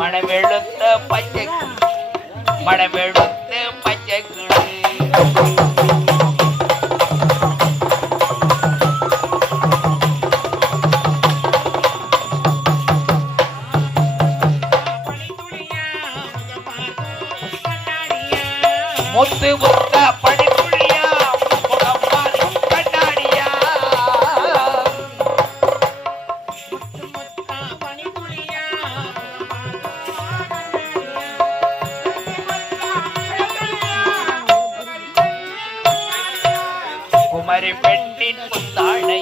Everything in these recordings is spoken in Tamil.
மடவெழுத்த பச்சை மடவெழுத்த பச்சை கிளி முத்து முத்த படிப்புளியா முகப்பாலும் கண்ணாடியா குமரி பெண்ணின் முத்தாளை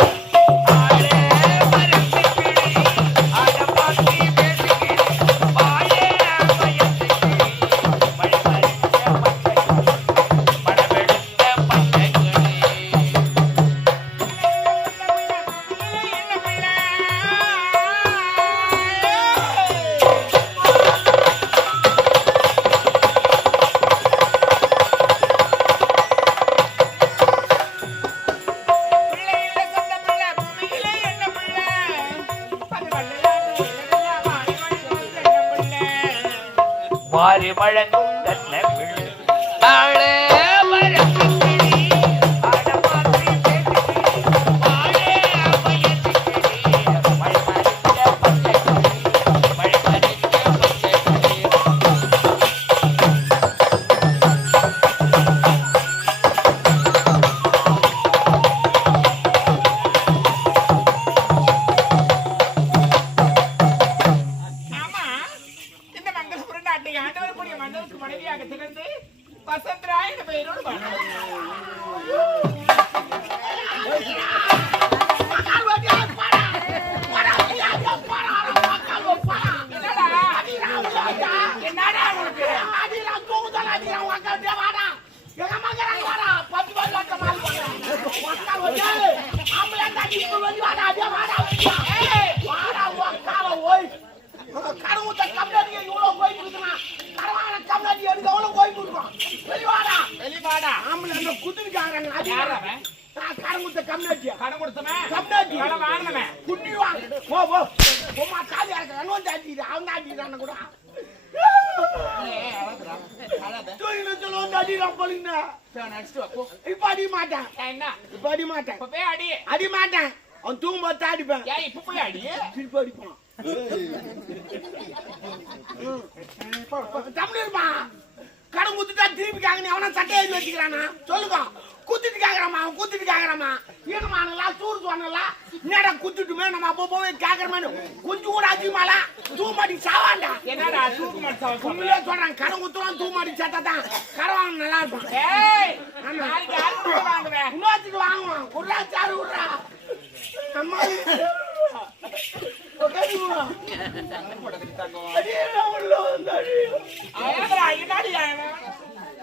மாறி வழங்கும் தன்னை நாளே அவன் தூங்க போது அடிப்பேன் இப்ப போய் அடி திருப்பி அடிப்பான் தமிழ் இருப்பான் கடன் குத்துட்டா திருப்பி கேங்க அவனா சட்டையை எழுதி வச்சுக்கிறானா சொல்லுங்க குத்துட்டு கேக்குறாமா அவன் குத்துட்டு கேக்குறாமா ஏனுமானலா சூடு சொன்னலா என்னடா குத்துட்டுமே நம்ம அப்போ போய் கேக்குறமே கொஞ்சம் கூட அதிகமால தூமாடி சாவாண்டா என்னடா தூமாடி சாவா உண்மையிலே சொல்றான் கடன் குத்துறான் தூமாடி சட்டை தான் கரவாங்க நல்லா இருக்கும் ஏய் நாளைக்கு யாருக்கு வாங்குவேன் இன்னொருத்துக்கு வாங்குவான் குர்ரா சாரு குர்ரா அம்மா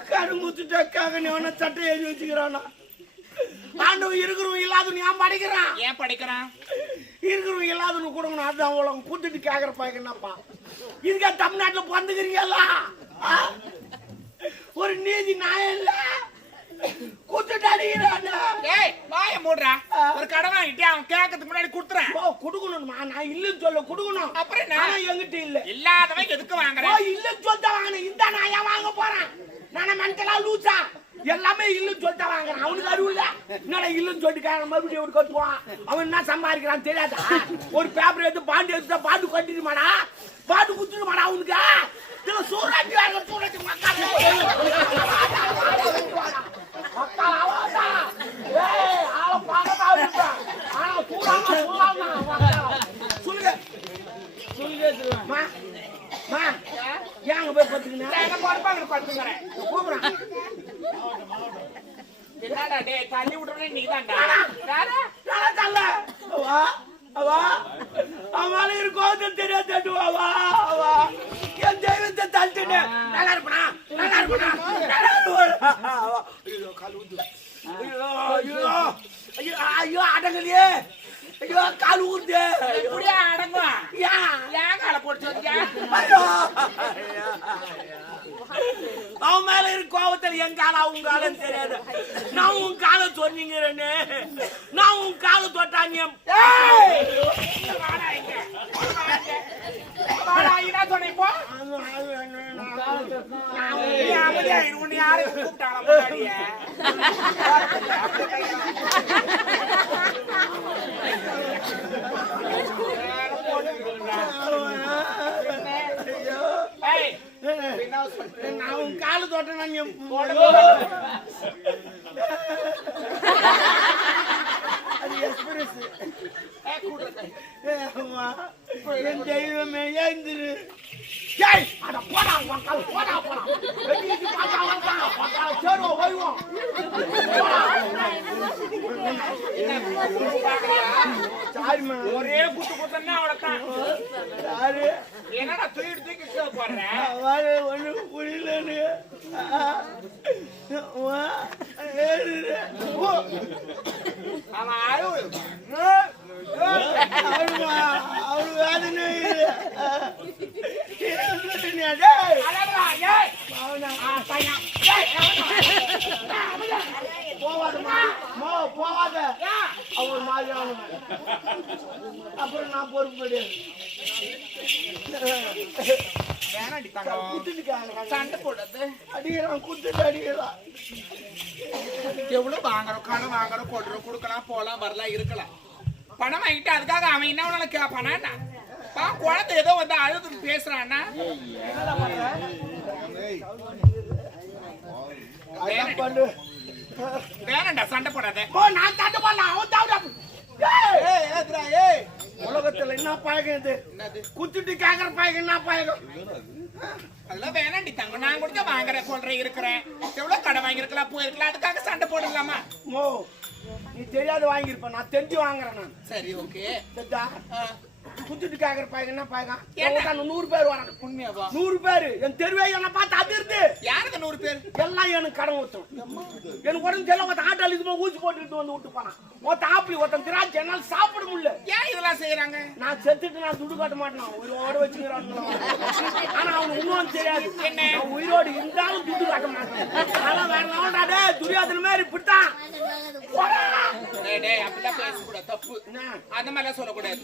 கருமுத்துட்டாக்காக நீ அவன சட்டை எழுதி வச்சுக்கிறானா ஆண்டவன் இருக்கிறவங்க இல்லாதவன் ஏன் படிக்கிறான் ஏன் படிக்கிறான் இருக்கிறவங்க இல்லாதவனு கொடுக்கணும் அதுதான் உலகம் கூட்டிட்டு கேக்குற பையன் என்னப்பா இதுக்கா தமிழ்நாட்டுல பிறந்துக்கிறீங்களா ஒரு நீதி நியாயம் இல்ல குத்துட்டு அடிக்கிறானா ஏய் வாய மூடுறா ஒரு கடை வாங்கிட்டு அவன் கேட்கறதுக்கு முன்னாடி குடுத்துறேன் ஓ குடுக்கணுமா நான் இல்லன்னு சொல்ல குடுக்கணும் அப்புறம் நான் எங்கிட்ட இல்ல இல்லாதவன் எதுக்கு வாங்குறேன் ஓ இல்லன்னு சொல்லிட்டு வாங்கினேன் இந்த நான் ஏன் வாங்க போறேன் நானே மென்டலா லூசா எல்லாமே இல்லன்னு சொல்லிட்டு வாங்குறேன் அவனுக்கு அறிவு இல்ல என்னடா இல்லன்னு சொல்லிட்டு மறுபடியும் ஒரு கட்டுவான் அவன் என்ன சம்பாதிக்கிறான் தெரியாதா ஒரு பேப்பர் எடுத்து பாண்டு எடுத்து பாட்டு கட்டிடுமாடா பாட்டு குத்துடுமாடா அவனுக்கு இதுல சூறாட்டி வாங்க சூறாட்டி மக்கள் சொல்லுங்க ஏங்க போய் பத்துக்கிறேன் என்னடா டே தள்ளி விடுறே நீ தான்டா அவன் இருக்கும் தெரியாது தட்டுவாவா என் தெய்வத்தை தள்ளிட்டு நல்லா இருப்பா நல்லா இருப்பா ஐயோ அடங்கலையே ஐயோ கால் ஊர்ந்து எப்படியா அடங்கும் ஏன் காலை போட்டு அவன் மேல இருக்க கோபத்தில் என் கால அவங்க காலம் தெரியாது நான் உன் காலை சொன்னீங்கன்னு நான் உன் காலை தொட்டாங்க என்ன சொன்ன இப்போ உன்னை யாரும் கூப்பிட்டாங்க நான் காலு தோட்டம் என் தெய்வமே ஏந்திரு ஒரே குத்து குத்தன்னா அவ்வளவுதான். என்னடா தூக்கி தூக்கி போடுறேன் ஒண்ணு புரியலன்னு அவரு வேதனை போவாத அவர் மாதிரியான அப்புறம் நான் பொறுப்பு கிடையாது. சண்டை போடுறது அடிக்கிறான் குத்துட்டு அடிக்கிறான். எவ்வளவு வாங்குறோம் கடன் வாங்குறோம் கொடுறோம் கொடுக்கலாம் போலாம் வரலாம் இருக்கலாம். பணம் வாங்கிட்டு அதுக்காக அவன் என்ன உன்னால கேட்பானா? குழந்தை ஏதோ வந்து அழுது பேசுறான்னா வேணாண்டா சண்டை போடாத. நான் சண்டை போடலாம் அவன் உலகத்துல என்ன பழகம் இது? குத்துட்டு கேக்குற பழகம் என்ன பழகம்? அதெல்லாம் வேணாண்டி தங்க. நான் கொடுத்த வாங்குற சொல்றேன் இருக்கிறேன். எவ்வளவு கடை வாங்கிருக்கலாம் போயிருக்கலாம். அதுக்காக சண்டை போடலாமா? நீ தெரியாத வாங்கிருப்ப நான் தெரிஞ்சு வாங்குறேன் நான். சரி ஓகே. குத்துட்டு கேக்குற பழகம் என்ன பழகம்? 100 பேர் வராங்க. உண்மையாவா? 100 பேரு என் தெருவே என்ன பார்த்து அதிர்ந்து. யாருக்கு 100 பேர்? எல்லாம் எனக்கு கடன் ஊத்தும். எனக்கு உடம்பு தெரியல. ஒருத்த ஆட்டாளி இதுமா ஊசி போட்டுட்டு வந்து விட்டு போனான். ஒருத்த ஆப்பிளி ஒருத்தன் திராட்சை என்னால சாப்பிட முடியல. ஏன் இதெல்லாம் செய்யறாங்க? நான் செத்துட்டு நான் துடு காட்ட மாட்டேன். உயிரோட வச்சுக்கிறான். ஆனா அவனுக்கு இன்னும் தெரியாது என்ன உயிரோடு இருந்தாலும் துடு காட்ட மாட்டேன். ஆனா வேற நாடாடே துரியாதன மாதிரி இப்படித்தான். அப்படிலாம் பேசக்கூடாது தப்பு. அந்த மாதிரிலாம் சொல்லக்கூடாது.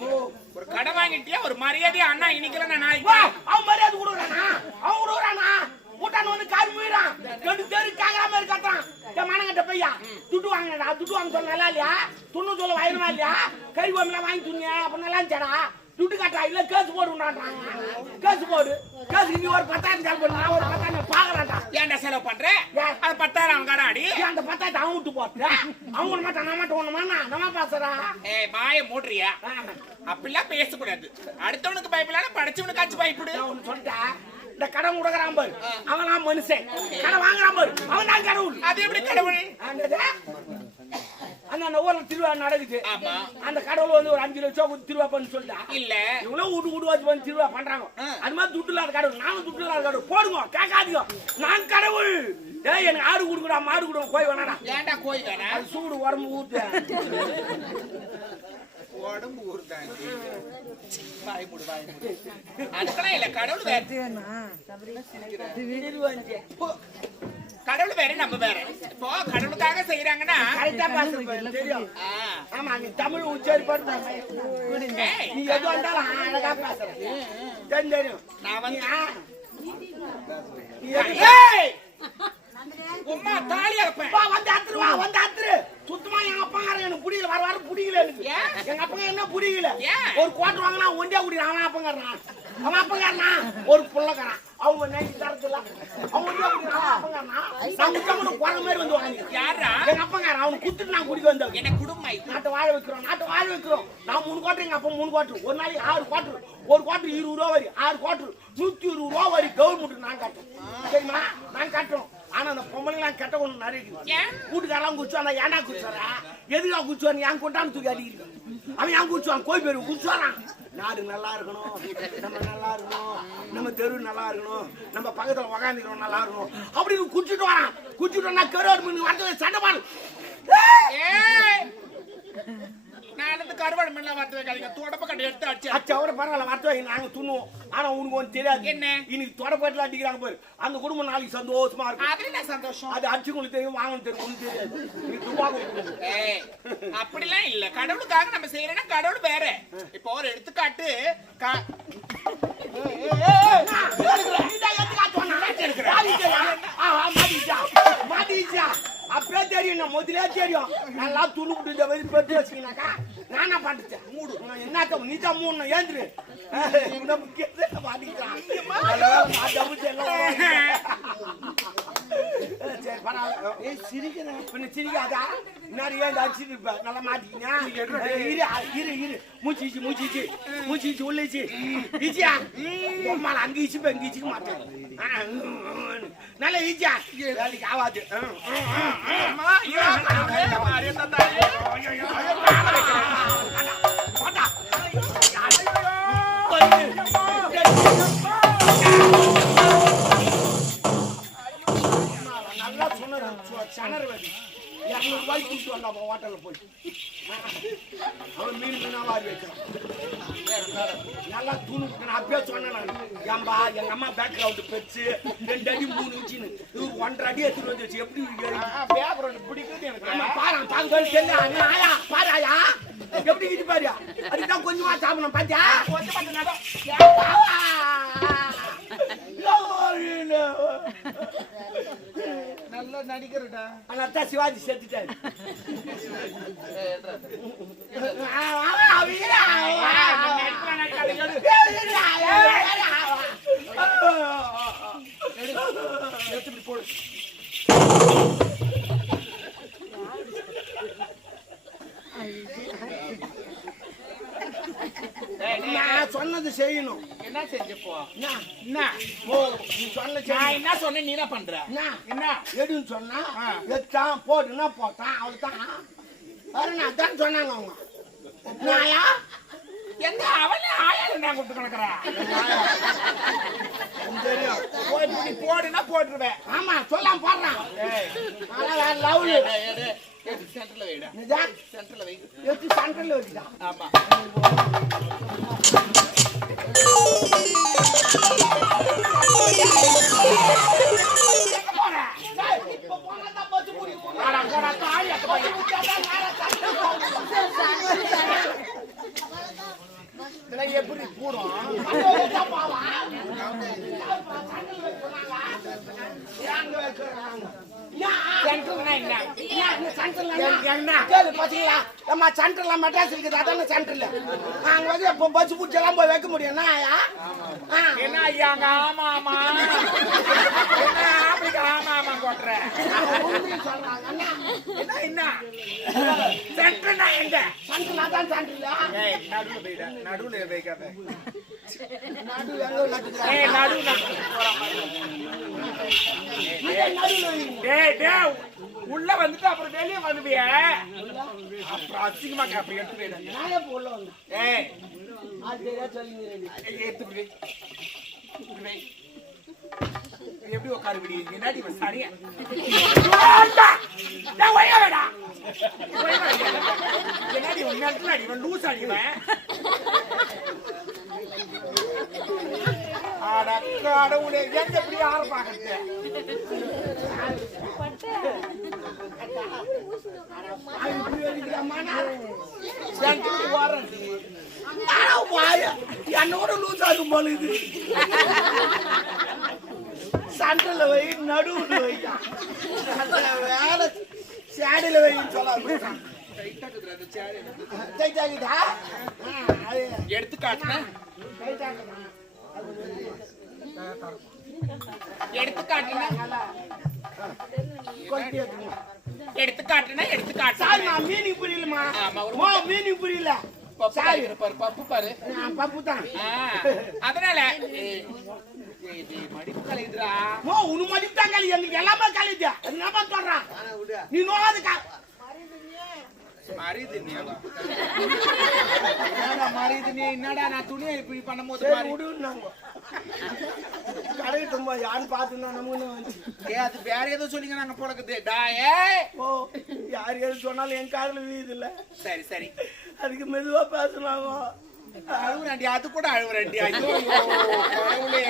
ஒரு கடை வாங்கிட்டியா ஒரு மரியாதையா அண்ணா இன்னைக்கு நாளைக்கு அவன் மரியாதை கொடுக்குறானா? அவன் கொடுக்குறானா? கூட்டான்னு வந்து கால் மீறான். 2 பேரு கேக்குற மாதிரி கத்துறான். மனங்கட்ட பையா துட்டு வாங்கினடா துட்டு வாங்க சொல்ல நல்லா இல்லையா? துண்ணு சொல்ல வயிறுமா இல்லையா? கறி கோமெல்லாம் வாங்கி துணியா அப்ப நல்லா இருந்துச்சாடா? துட்டு காட்டா இல்ல கேஸ் போடுன்றாங்க. கேஸ் போடு. கேஸ் நீ ஒரு 10,000 செலவு பண்ண நான் ஒரு 10,000 பாக்குறேன்டா. ஏன்டா செலவு பண்ற? அது 10,000 அவன் கடாடி. அந்த 10,000 அவன் விட்டு போட்டு அவங்க மட்டும் நான் மட்டும் ஒண்ணுமா நம்ம பாசறா? ஏய் வாயை மூடுறியா? அப்படிலாம் பேசக்கூடாது. அடுத்தவனுக்கு பயப்படல படிச்சவனுக்கு காச்சு பயப்படு. நான் சொல்லிட்டேன். இந்த கடன் கொடுக்கறான் பாரு அவன் மனுஷன். கடன் வாங்குறான் பாரு அவன் தான் கடவுள். அது எப்படி கடவுள்? அந்த ஊர்ல திருவிழா நடக்குது. அந்த கடவுள் வந்து ஒரு 5 லட்சம் திருவிழா பண்ணு சொல்லிட்டா இல்ல இவ்வளவு வீட்டு வச்சு வந்து திருவிழா பண்றாங்க. அது மாதிரி துட்டு இல்லாத கடவுள் நானும் துட்டு இல்லாத கடவுள் போடுங்க கேட்காதீங்க. நான் கடவுள். ஏய் எனக்கு ஆடு கொடுக்குறா மாடு கொடுங்க கோய் வேணாடா. ஏன்டா கோய் வேணா? அது சூடு உடம்பு ஊத்து உடம்பு ஊறுதாங்க. வாய் மூடு வாய் மூடு. அதுக்கெல்லாம் இல்ல கடவுள் வேற. கடவுள் வேற நம்ம வேற. இப்போ கடவுளுக்காக செய்யறாங்கன்னா கரெக்டா பேசுறது தெரியும். ஆமா நீ தமிழ் உச்சரி பண்ற. நீ எது வந்தாலும் அழகா பேசுற. தெரியும். நான் வந்து ஏய் உம்மா தாலியா இருப்பேன். வா வந்து அத்துரு வா வந்து அத்துரு. சுத்தமா எங்க அப்பா எனக்கு புடியல வர வர புடியல எனக்கு. எங்க அப்பா என்ன புடியல? ஒரு குவார்டர் வாங்குனா ஒண்டியா குடி அவன் அப்பங்கறான். அவன் அப்பங்கறானா ஒரு புள்ளக்கறான். அவங்க நைட் தரதுல அவன் ஒண்டியா குடி அவன் அப்பங்கறானா. நான் முட்டமன குறங்க மாதிரி வந்து வாங்கி. யாரா? எங்க அப்பங்கறான் அவன் குத்துட்டு நான் குடிக்க வந்தேன். என்ன குடும்பை நாட்டு வாழ வைக்கிறோம் நாட்டு வாழ வைக்கிறோம். நான் 3 குவார்டர் எங்க அப்பா 3 குவார்டர். ஒரு நாளைக்கு 6 குவார்டர். ஒரு குவார்டர் 20 ரூபாய் வரி. 6 குவார்டர் 120 ரூபாய் வரி கவர்மெண்ட் நான் கட்டறோம். சரிமா? நான் கட்டறோம். ஆனா அந்த பொம்பளைலாம் கெட்ட ஒண்ணு நிறைய கூட்டுக்காரெல்லாம் குடிச்சானா ஏன்னா குடிச்சாரா எதுக்கா குடிச்சாரு என் கொண்டாந்து தூக்கி அடிக்கிறான். அவன் ஏன் குடிச்சான் கோய் பேரு குடிச்சாரான். நாடு நல்லா இருக்கணும் நம்ம நல்லா இருக்கணும் நம்ம தெரு நல்லா இருக்கணும் நம்ம பக்கத்துல உக்காந்துக்கிறோம் நல்லா இருக்கணும் அப்படின்னு குடிச்சிட்டு வரான். குடிச்சிட்டோம்னா கருவாடு மீன் வரது சண்டை பாடு. நான் கருவாடு மீன்லாம் வரத்து வைக்காதீங்க. தொடப்ப கட்டை எடுத்து அடிச்சு அவரை பரவாயில்ல வரத்து வைக்க நாங்க துண்ணுவோம். ஆனா உனக்கு ஒன்று தெரியாது என்ன இன்னைக்கு தொடப்பட்டுல அடிக்கிறாங்க பாரு அந்த குடும்பம் நாளைக்கு சந்தோஷமா இருக்கும். அது என்ன சந்தோஷம்? அது அடிச்சு உங்களுக்கு தெரியும் வாங்கணும் தெரியும் ஒண்ணு தெரியாது. நீ துப்பாக்கு அப்படிலாம் இல்ல. கடவுளுக்காக நம்ம செய்யறோம்னா கடவுள் வேற. இப்போ ஒரு எடுத்துக்காட்டு முதலே தெரியும் நல்லா துணி விட்டு இந்த வரி பெற்று வச்சுக்கினாக்கா நானா பண்ணிட்டேன் மூடு என்னத்த நீ தான் மூணு ஏந்திரு சிரிக்காதா நிறைய அடிச்சுட்டு இருப்ப நல்லா மாட்டிக்கினா மூச்சு உள்ளிச்சு ஈச்சியா அங்க இச்சுப்ப இங்க இச்சுக்க மாட்டேன் நல்ல ஈச்சியா வேலைக்கு ஆகாது நல்லா சொன்னது 200 ரூபாய்க்கு கூப்பிட்டு வந்தா ஹோட்டல்ல போய் அவன் மீன் வாரி வச்சான் நல்லா தூணு நான் அப்பயே சொன்னேன் ஏம்பா எங்க அம்மா பேக்ரவுண்ட் பெருசு 2 அடி 3 இன்ச்சுன்னு 1.5 அடி எடுத்துட்டு வந்துச்சு எப்படி பேக்ரவுண்ட் பிடிக்குது எனக்கு பாரு பாக்க ஆயா பாரு ஆயா எப்படி இது பாரு அதுதான் கொஞ்சமா சாப்பிடணும் பாத்தியா நல்லா நடிக்கிறடா ஆனா சிவாஜி செத்துட்டாரு போடு நான் சொன்னது செய்யணும் என்ன செஞ்சப்போ என்ன சொன்ன நீ என்ன பண்ற என்ன எடுன்னு சொன்னா எடுத்தான் போடுன்னா போட்டான் அவள்தான் நான் தான் சொன்னாங்க அவங்க நாயா எங்க அவனே ஆயால நான் கூப்பிட்டு கிடக்குறேன் தெரியும் போடுன்னா போட்டுருவேன் ஆமா சொல்லாம போடுறான் லவ்லு சென்டர்ல வைடா சென்டர்ல வை எது சென்டர்ல வைடா ஆமா இப்போ போனா பத்து முடி போடா தாடி இதெல்லாம் எப்படி போறோம் சென்டர்ல மெட்ராஸ் இருக்குது அதான சென்டர்ல நாங்க வந்து இப்போ பஸ் பூச்செல்லாம் போய் வைக்க முடியும் என்ன ஐயா ஆமா ஆமா ஆமா போட்டுற என்ன சென்டர்னா எங்க சென்டர்ல தான் சென்டர்ல நடுவுல போயிட நடுவுல வைக்காத உள்ள வந்துட்டு அப்புறம் வெளியே வந்துவிய அப்புறம் அசிங்கமா அப்படி எடுத்து எப்படி உட்காரு விடி என்னாடி சரியா என்னாடி நேரத்துல அடிவன் லூஸ் அடிவன் கடவுளே எங்க எப்படி ஆரம்பாங்க என்னோட லூஸ் ஆகும் போல இது சண்டல வை நடுவுல வை வேலை சேடில வைன்னு சொல்லாம எடுத்து காட்டுனா எடுத்து காட்டுனா எடுத்து காட்டுனா எடுத்து காட்டு சார் நான் மீனிங் புரியலமா மீனிங் புரியல சாரி பப்பு பாரு பப்பு தான் அதனால மடிப்பு கலையுதுடா உனு மடிப்பு தான் கலை எங்களுக்கு எல்லாமே கலையுது என்னப்பா சொல்றான் நீ நோது என்னடா நான் துணியை இப்படி பண்ணும்போது கடையிட்டுமா யாரு பாத்துனா அது வேற ஏதோ சொல்லிங்க நாங்க போலக்குது யாரு எது சொன்னாலும் என் காதுல வீது இல்ல சரி சரி அதுக்கு மெதுவா பேசலாமா அழுவுறாண்டி அது கூட அழுவுறாண்டி ஐயோ கடவுளே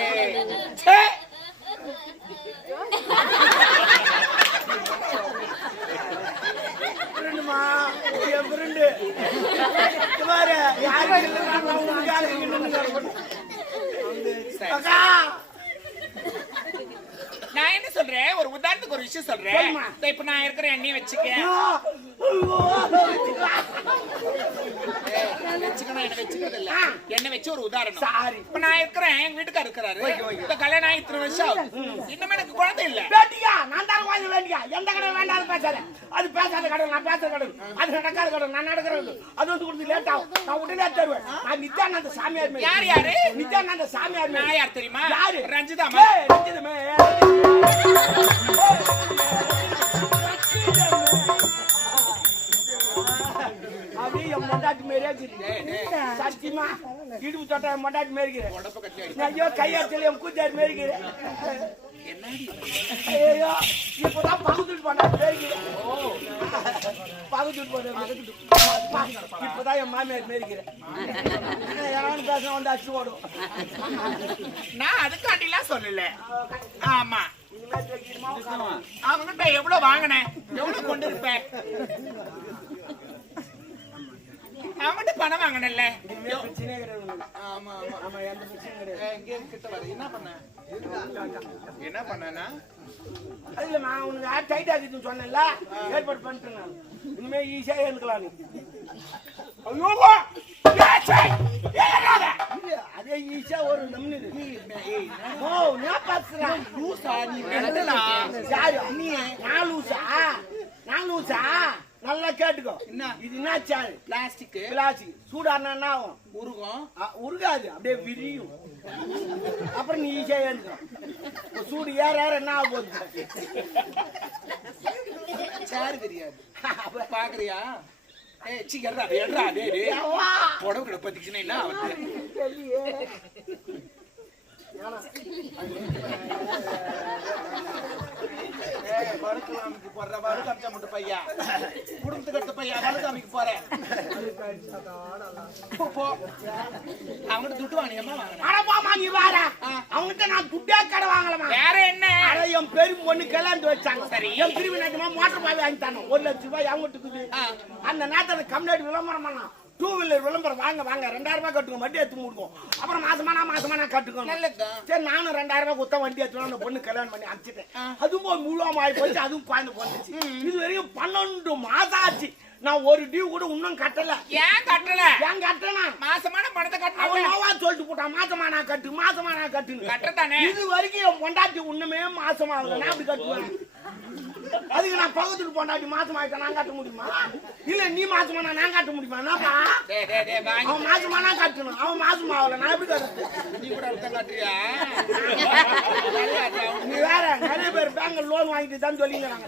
நான் என்ன சொல்றேன், ஒரு உதாரணத்துக்கு ஒரு விஷயம் சொல்றேன். இப்ப நான் இருக்கிற எண்ணெய் வச்சுக்க, வச்சுக்கணும் என்ன வச்சுக்கிறது இல்ல, என்ன வச்சு ஒரு உதாரணம். இப்ப நான் இருக்கிறேன், எங்க வீட்டுக்காரர் இருக்கிறாரு, இப்ப கல்யாணம் ஆகி 3 வருஷம் ஆகுது, இன்னும் எனக்கு குழந்தை இல்ல. பேட்டியா நான் தான் குழந்தை வேண்டியா, எந்த கடை வேண்டாம் பேசாத, அது பேசாத கடை, நான் பேசுற கடை, அது நடக்காத கடை, நான் நடக்கிறது, அது வந்து கொடுத்து லேட் ஆகும், நான் உடனே தருவேன். நான் நித்யானந்த சாமியார். யார் யாரு? நித்யானந்த சாமியார். நான் யார் தெரியுமா? யாரு? ரஞ்சிதாமா. ரஞ்சிதமே அப்படியே என் மொண்டாட்டி மாரியே சத்தியமா இடுப்பு தொட்டா என் மொண்டாட்டி மாரிக்கிறேன். ஐயோ கையாச்சல என் கூத்தாடி மாரிக்கிறேன். ஐயோ இப்பதான் பகுத்துட்டு பண்ணாட்டி மாரிக்கிறேன். பகுத்துட்டு போறேன், இப்பதான் என் மாமியார் மாரிக்கிறேன். யாரும் பேச வந்து அச்சு ஓடும். நான் அதுக்காண்டிலாம் சொல்லல. ஆமா, அவங்ககிட்ட எவ்வளவு வாங்கினேன், எவ்வளவு கொண்டு இருப்பேன், அவன்கிட்ட பணம் வாங்கினல. ஆமா ஆமா, எந்த பிரச்சனையும் கிடையாது. கிட்ட வர என்ன பண்ணா அதுல நான் உனக்கு டைட் ஆகிட்டுன்னு சொன்னேன்ல, ஏற்பாடு பண்ணிட்டேன். நான் இனிமே ஈஸியா இருக்கலாம். அதே ஈஸியா ஒரு நம்பினது. ஓ நான் பாத்துறேன். லூசா நீ? நான் லூசா? நல்லா கேட்டுக்கோ. இது என்ன சால்? பிளாஸ்டிக். சூடானா என்ன ஆகும்? உருகும். உருகாது, அப்படியே விரியும். அப்புறம் நீ ஈஸியா ஏந்துக்கும். சூடு ஏற என்ன ஆக போகுது? சேர் தெரியாது. பாக்குறியா? சீக்கிரம் புடவை கிட்ட பத்திச்சுன்னா என்ன ஆகுது? வடக்கு போடுற வடக்கு அமிச்சா மட்டும் பையா, குடும்பத்துக்கு எடுத்த பையா வடக்கு அமைக்க போறேன். அவங்ககிட்ட துட்டு வாங்கியம்மா வாங்கணும். நீ வார அவங்ககிட்ட நான் துட்டே கடை வாங்கலாமா? வேற என்ன? என் பெரும் பொண்ணு கல்யாணத்து வச்சாங்க. சரி, என் பிரிவு நேரமா மோட்டர் பாவி வாங்கிட்டானோ 1 லட்சம் ரூபாய் அவங்கட்டுக்குது. அந்த நேரத்துல கம்யூனிட்டி விளம்பரம் பண்ணா, 2 வீலர் விளம்பரம் வாங்க 2000 ரூபாய் கட்டுங்க, வண்டி எடுத்து முடிக்கும். அப்புறம் மாசமானா கட்டுக்கணும். சரி, நானும் 2000 ரூபாய் குத்த வண்டி எடுத்து அந்த பொண்ணு கல்யாணம் பண்ணி அனுப்பிச்சிட்டேன். அதுவும் முழுவதும் ஆகி போச்சு, அதுவும் குழந்தை போந்துச்சு. இது வரைக்கும் 12 மாசம் ஆச்சு. நான் ஒரு டியூ கூட இன்னும் கட்டல. ஏன் கட்டல? ஏன் கட்டனா? மாசமான பணத்தை கட்டணும். அவன் நோவா சொல்லிட்டு போட்டான், மாசமானா கட்டுன்னு. கட்டத்தானே. இது வரைக்கும் என் பொண்டாட்டி ஒண்ணுமே மாசமா ஆகல. நான் அப்படி கட்டுவேன். அதுக்கு நான் பக்கத்துக்கு பொண்டாட்டி மாசம் ஆயிட்டா நான் கட்ட முடியுமா? இல்ல நீ மாசமானா நான் கட்ட முடியுமா? அவன் மாசமானா கட்டணும், அவன் மாசம் ஆகல, நான் எப்படி கட்டுறது? நீ கூட அர்த்தம் கட்டுறியா? நீ வேற நிறைய பேர் பேங்க்ல லோன் வாங்கிட்டு தான் சொல்லிங்கிறாங்க.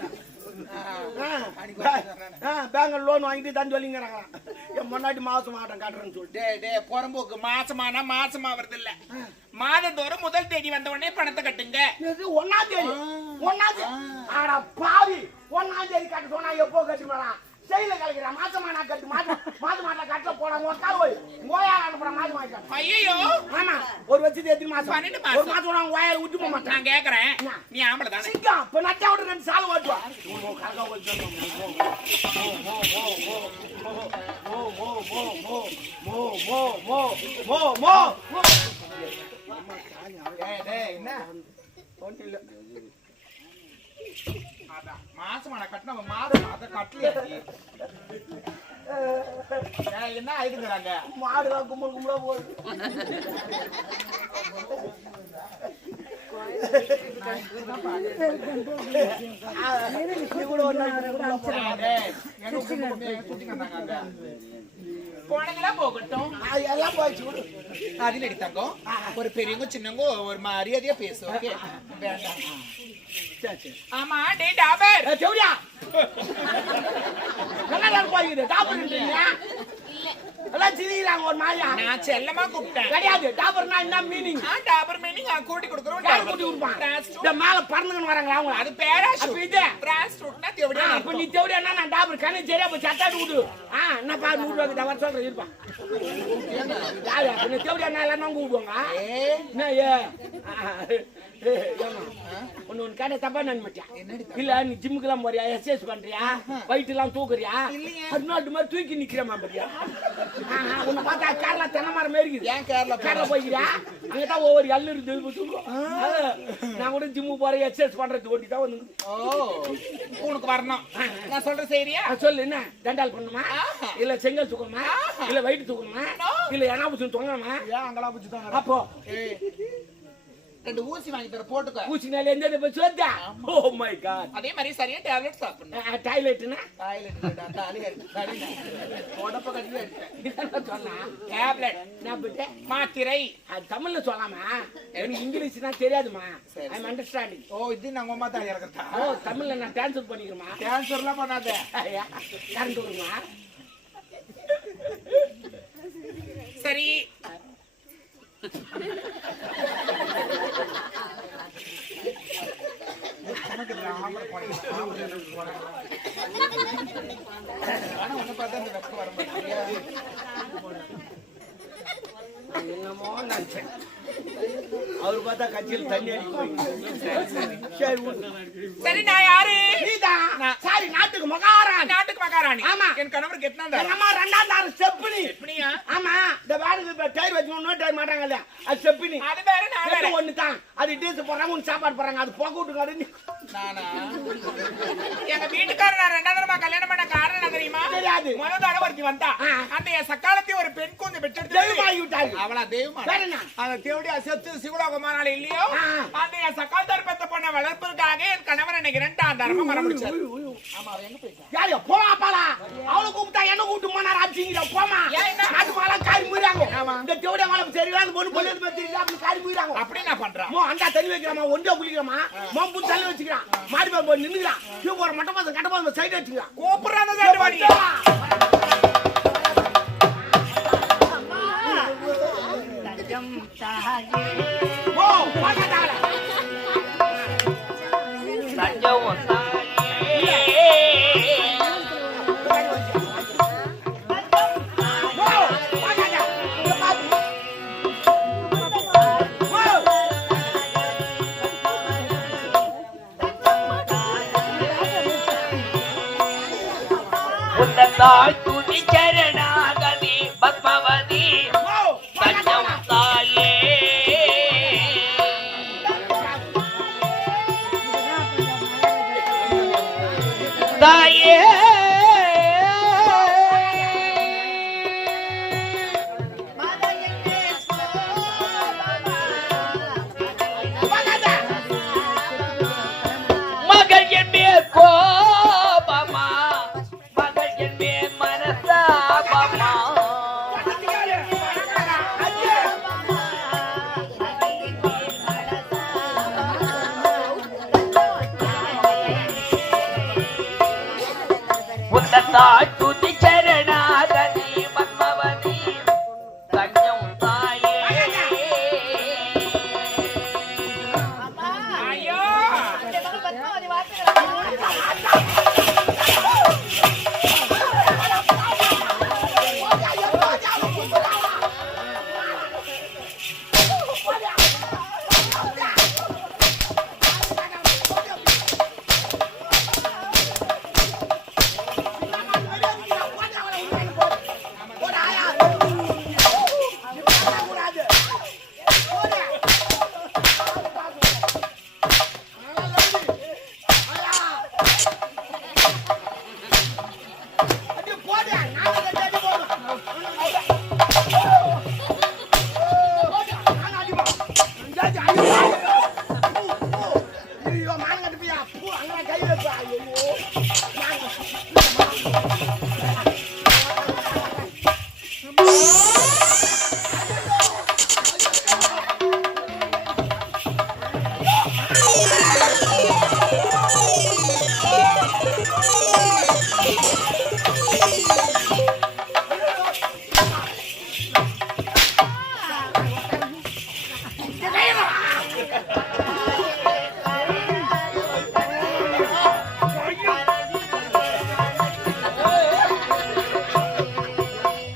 பேங்க்ல லோன் வாங்கிட்டு தான் சொல்லிங்கிறாங்க. என் முன்னாடி மாசம் ஆட்டம் காட்டுறேன்னு சொல்லிட்டு புறம்போக்கு மாசமானா மாசமா வருது இல்ல, மாதந்தோறும் முதல் தேதி வந்த உடனே பணத்தை கட்டுங்க. 1ஆம் தேதி. ஆனா பாவி, 1ஆம் தேதி கட்ட சொன்னா எப்போ கட்டுவேன்? செயல கலக்கிறா. மாசமானா கட்டு, மாசமானா கட்டல போடாம ஓயா அனுப்புற மாசம் ஆயிட்டான். ஐயோ ஆமா, ஒரு வருஷத்துக்கு எத்தனை மாசம்? 12 மாசம். ஒரு மாசம் நான் ஓயா விட்டு போக மாட்டேன். நான் கேக்குறேன், நீ ஆம்பளை தானே? சிக்கா இப்ப நட்டா விட்டு 2 சால் ஓட்டுவா. என்ன மாசமான கட்டின மாதம் அதை கட்டல. என்ன ஆயிடுங்கிறாங்க? மாடுதான் கும்பல போகுது. போனங்களா போகட்டும், எல்லாம் போயிடுச்சு. அதில் எடுத்தாங்க. ஒரு பெரியவங்க சின்னவங்க ஒரு மரியாதையா பேசு. ஓகே, ஆமா. டே டாபர் செவ்ரியா என்ன போயிடுது? டாபர்ன்றீங்க எல்லாம் சிரிக்கிறாங்க ஒரு மாதிரியா. நான் செல்லமா கூப்பிட்டேன். கிடையாது. டாபர்னா என்ன மீனிங்? டாபர் மீனிங் கூட்டி கொடுக்குறோம். கூட்டி கொடுப்பான். மேல பறந்துன்னு வராங்களா அவங்க? அது பேராஷூட். இது டிரான்ஸ்போர்ட்னா தேவடியா. அப்ப நீ தேவடியானா நான் டாபர் கண்ணு சரியா போய் சட்டாட்டு விடு. என்ன பா 100 ரூபாய்க்கு தான் சொல்றேன் இருப்பான். யாரு நீ தேவடியானா எல்லாம் நோங்க விடுவாங்க. என்ன ஒன்னு கடை தப்பா நினைச்சா? இல்ல நீ ஜிம்முக்கெல்லாம் போறியா, எக்ஸசைஸ் பண்றியா, வயிற்று எல்லாம் தூக்குறியா, அது மாதிரி தூக்கி நிக்கிறமா பத்தியா? உன்னை பார்த்தா கேரளா தென்னை மரம் மாரி இருக்குது. ஏன் கேரளா போய்க்கிறா அங்கதான் ஒவ்வொரு எல்லு இருக்குது. நான் கூட ஜிம்மு போறேன் எக்ஸசைஸ் பண்றது ஓட்டி தான் வந்து. உனக்கு வரணும் நான் சொல்ற சரியா? சொல்லு. என்ன தண்டால் பண்ணுமா, இல்ல செங்கல் தூக்கணுமா, இல்ல வயிற்று தூக்கணுமா, இல்ல எண்ணா பூச்சி தொங்கணுமா? அங்கெல்லாம் பூச்சி தான். அப்போ 2 ஊசி வாங்கி தர போட்டுக்க. ஊசினால எந்த போய் சொல்லுதா? Oh my god. அதே மாதிரி சரியா டேப்லெட் சாப்பிடணும். டாய்லெட்னா உடம்ப கட்டி இதெல்லாம் சொன்னா டேப்லெட் நான் போயிட்டு மாத்திரை. அது தமிழ்ல சொல்லாமா? எனக்கு இங்கிலீஷ்னா தெரியாதுமா. ஐ அம் அண்டர்ஸ்டாண்டிங். ஓ இது நாங்க அம்மா தான் இறக்குறதா? ஓ தமிழ்ல நான் ட்ரான்ஸ்ஃபர் பண்ணிக்கிறேமா. ட்ரான்ஸ்ஃபர்லாம் பண்ணாத. கரண்ட் வருமா? சரி என்னமோ நினைச்சேன். அவரு பார்த்தா கட்சியில் தண்ணி சரி நான் யாரு? சாரி நாட்டுக்கு மகாராணி. நாட்டுக்கு மகாராணி. ஆமா. என் கணவருக்கு எத்தனை அம்மா 2ஆம் தாரம் ஸ்டெப்னி. எப்படியா? ஆமா இந்த வேடுக்கு டயர் வச்சு நோ டயர் மாட்டாங்க இல்ல, அது ஸ்டெப்னி. அது வேற நான் வேற. ஒண்ணு தான். அது டீஸ் போறாங்க, உன் சாப்பாடு போறாங்க, அது போக விட்டுக்காரு. நானா எங்க வீட்டுக்காரர் நான் 2ஆம் தடவை கல்யாணம் பண்ண காரணம் என்ன தெரியுமா? தெரியாது. முதல் தடவை ஒருத்தி வந்தா அந்த என் சக்காலத்தை ஒரு பெண் கொஞ்சம் பெற்றெடுத்து தெய்வமாகி விட்டாரு. அவளா தெய்வமா? வேற என்ன? அந்த தேவடியா செத்து சிவலோகமானால இல்லையோ அந்த என் சக்காலத்தார் பெத்த பொண்ணை வளர்ப்பதற்காக என் கணவர் எனக்கு 2ஆம் தடவை மரம் முடிச்சாரு. ஆமா அவ எங்க போயிட்டா? யாரு போமா பாலா? அவளை கூப்பிட்டா என்ன கூப்பிட்டு போனார் ஆச்சிங்கடா போமா. நாட்டு மாலா காரி முறாங்க. இந்த தேவடியா மாலா சரியில்லை அந்த பொண்ணு பொண்ணு தெரியுது அப்படி காரி முறாங்க. அப்படி நான் பண்றேன். மோ அண்டா தண்ணி வைக்கறாமா, ஒண்டா குளிக்கறாமா, மம்பு தண்ணி வச்சுக்கறான். மாடி பாம்பு நின்னுக்கறான். இவன் ஒரு மட்ட பாச கட்ட பாச சைடு வச்சுக்கறான். கோப்புறாத தேவடி. ஓ பாட்டால சஞ்சம் தாயே உன்னதாய் துதி சரணாகதி பத்மவதி சஞ்சம் தாயே தாயே மகள் என்பே கோபமா, மகள் என்பே மனசாபமா. உன்னதாய் துதி சரணாகதி பத்மவதி சஞ்சம் தாயே ஐயோ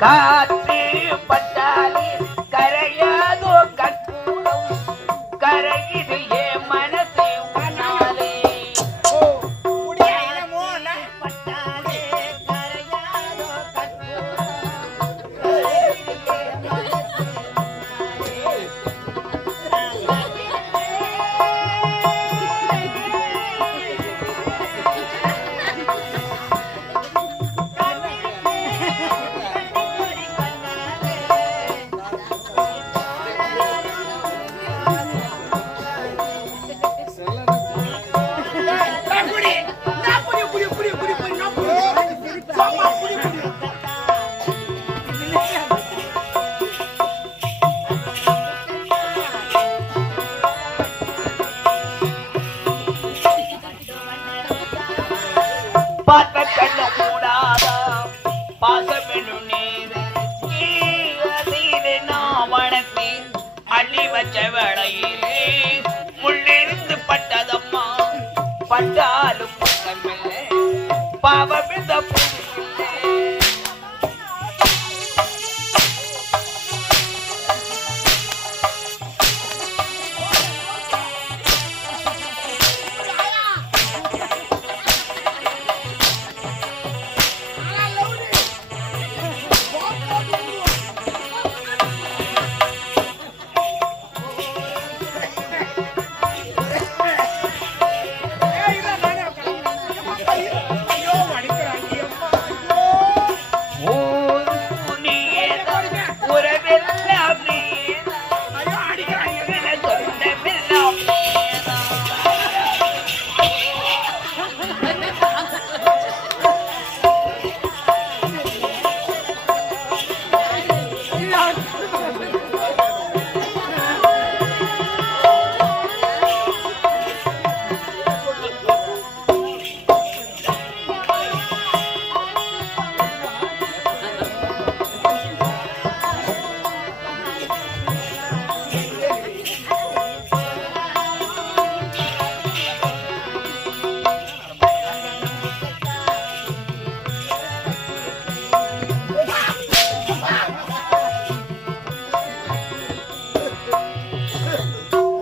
காற்று பட்டாலே கரையாதோ கற்பூரம், கரையுது என் மனசு உன்னாலே. முடியா என்னமோ பட்டாலே கரையாதோ கற்பூரம், பார்த்த கண்ண மூடாதா பாசமெனும் நீர் நான் வளர்த்தி அள்ளி வச்ச வேளையிலே முள்ளிருந்து பட்டதம்மா பட்டாலும் பட்டமில்லை பாவமிந்த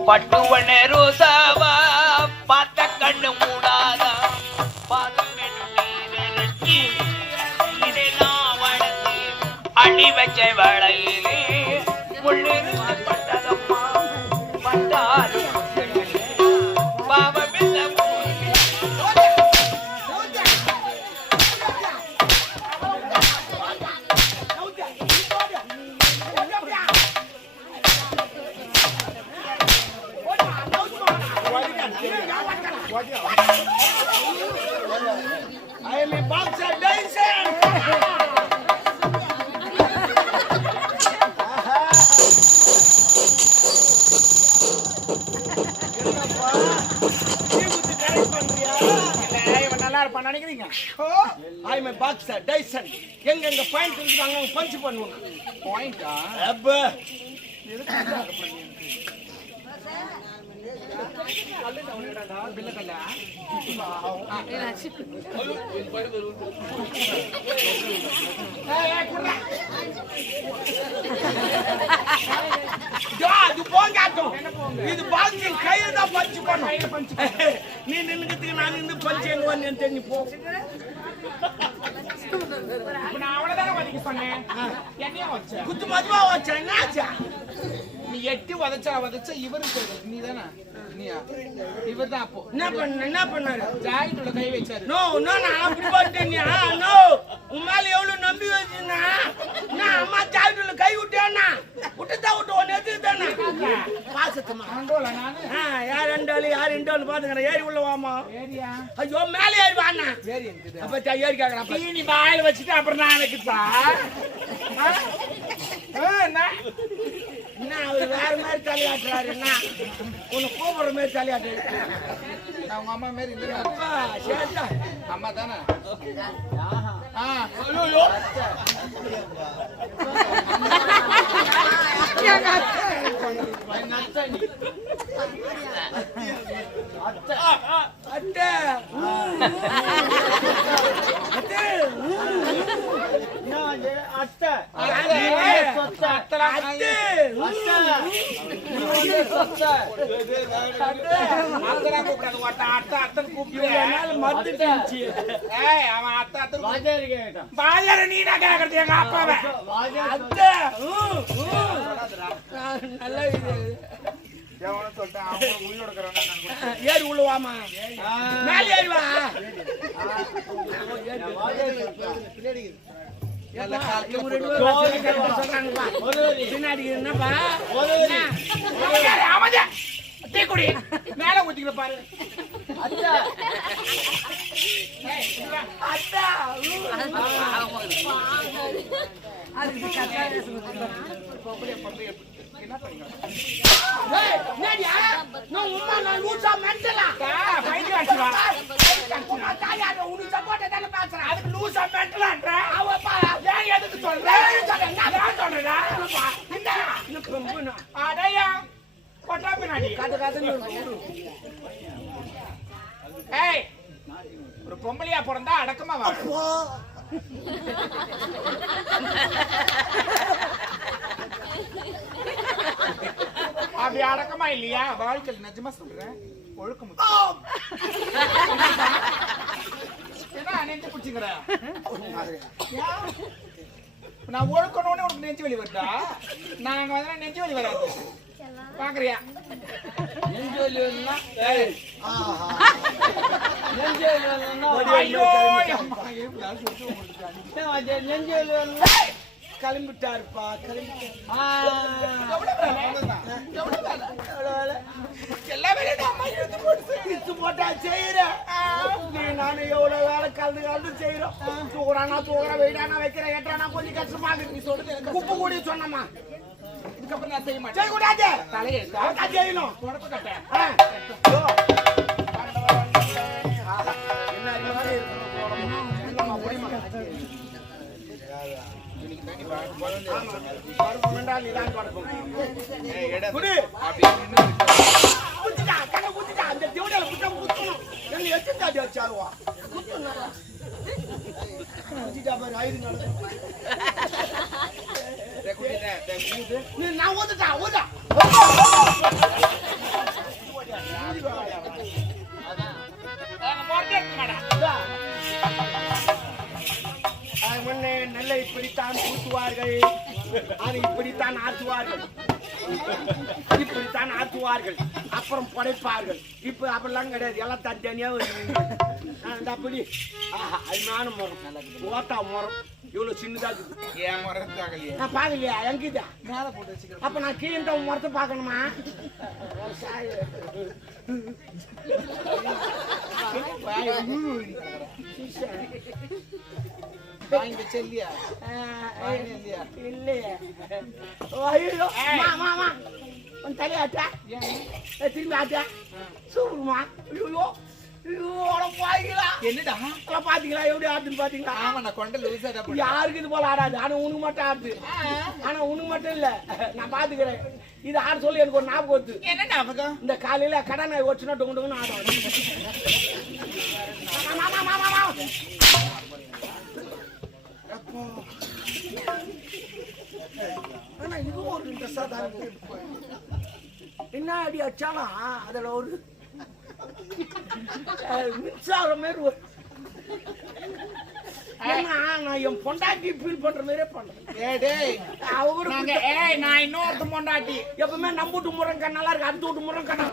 பட்டுவன ரோசாவா பார்த்த கண்ணு மூடாதா அடி வச்ச வேளையிலே முள்ளிருந்து பட்டதம்மா பட்டாலும் பாவமில்ல I am a boxer, Dyson. நினைக்கிறீங்க I am a boxer, Dyson. எங்க பாயிண்ட் இருக்காங்க பஞ்ச் பண்ணுவாங்க. பாயிண்டா அப்ப இது பாக்ஸிங் கையில தான் பஞ்ச் பண்ணும். நீ நின்னுக்கிறதுக்கு நான் நின்று பஞ்ச் எங்க வந்து தெரிஞ்சு போ. நான் அவ்வளவுதானே வதைக்க சொன்னேன். என்னையா வச்ச குத்து மதுவா வச்சேன். என்ன ஆச்சா? நீ எட்டி வதச்சா இவருக்கு நீ தானே நீயா இவர் தான் அப்போ என்ன பண்ணாரு? ஜாயிண்ட்ல கை வச்சாரு. நோ நான் அப்படி பண்ணிட்டேன். நோ உன் மேல எவ்வளவு நம்பி வச்சிருந்தா நான் அம்மா ஜாயிண்ட்ல கை விட்டேன்னா விட்டுதான் விட்டு ஒன்னு எடுத்துக்கிட்டேன்னா பாசத்துமா யார் ரெண்டாளு யார் ரெண்டாளு பாத்துக்கிறேன். ஏறி உள்ள வாமா. ஏரியா ஐயோ மேல ஏறி வாண்ணா. ஏரி இருக்குது அப்ப ஏறி கேக்குறேன். நீ வாயில வச்சுட்டு அப்புறம் நான் எனக்குப்பா என்ன அவர் வேற மாதிரி தலையாட்டுறாரு. என்ன உன்னை கூப்பிடுற மாதிரி தலையாட்டு. உங்க அம்மா மாரி இல்ல. அம்மா தானே. ஏறி உள்ளவாமா. மேல ஏறிவா. பின்னாடி என்னப்பா மேல ஊத்திக்கிற பாரு. உமா நான் லூசா மென்டலா. பைக்கு அடிச்சுவா. உனக்கு சப்போர்ட் தானே புதுசா மென்டலான்ற ஏன் எதுக்கு சொல்ற நான் சொல்றேன் என்ன அடையா கொட்டா பின்னாடி ஏய் ஒரு பொம்பளையா பிறந்தா அடக்கமா வாழணும் அப்படி அடக்கமா இல்லையா வாழ்க்கையில் நிஜமா சொல்றேன் ஒழுக்கம் என்ன நெஞ்சு பிடிச்சிக்கிற நான் ஒழுக்கணும்னு உனக்கு நெஞ்சு வலி வருதா நாங்க வந்து நெஞ்சு வலி வராது பாக்குறியா நெஞ்சு வலி வருதுன்னா நெஞ்சு வலி வருதுன்னா கிளம்பிட்டாருப்பா எல்லா வேலையும் போட்டா செய்யறேன் நானும் எவ்வளவு வேலை கலந்து செய்யறோம் தூக்குறானா வெயிடானா வைக்கிறேன் ஏற்றானா கொஞ்சம் கஷ்டமா இருக்கு நீ சொல்றது குப்பை கூடி சொன்னமா இதுக்கப்புறம் நான் செய்ய மாட்டேன் செய்யக்கூடாது தலையை செய்யணும் தொடப்பு கட்டேன் நான் ஓதுட்டா ஓதா முன்னே நெல்லை இப்படித்தான் பூசுவார்கள் அது இப்படித்தான் ஆற்றுவார்கள் அப்புறம் படைப்பார்கள் இப்ப அப்படிலாம் கிடையாது எல்லாம் தனித்தனியா அப்படி அருமையான மரம் ஓட்டா மரம் இவ்வளவு சின்னதா இருக்குது என் மரத்தாகலையே நான் பாக்கலையா எங்கிட்ட மேல போட்டு வச்சுக்கிறேன் அப்ப நான் கீழே மரத்தை பாக்கணுமா வாங்கி செல்லியா இல்லையே ஐயோ மாமா உன் தலையாட்டா திரும்பி ஆட்டா சூப்பருமா ஐயோ என்னடா பாத்தீங்களா எப்படி ஆடுன்னு பாத்தீங்களா ஆமா நான் கொண்ட லூசா யாருக்கு இது போல ஆடாது ஆனா உனக்கு மட்டும் ஆடுது ஆனா உனக்கு மட்டும் இல்ல நான் பாத்துக்கிறேன் இது ஆட சொல்லி எனக்கு ஒரு ஞாபகம் வருது என்ன ஞாபகம் இந்த காலையில கடனை வச்சுனா டொங்குன்னு ஆடும் ஆனா இதுவும் ஒரு இன்ட்ரெஸ்டா தான் இருக்கு என்ன அடி அச்சாலும் அதுல ஒரு மின்சாரம் மாதிரி ஒரு நான் என் பொண்டாட்டி ஃபீல் பண்ற மாதிரியே பண்றேன் அவரு நான் இன்னொருத்த பொண்டாட்டி எப்பவுமே நம்பூட்டு முறை கண்ணாலா இருக்கு அடுத்து விட்டு முறை கண்ணா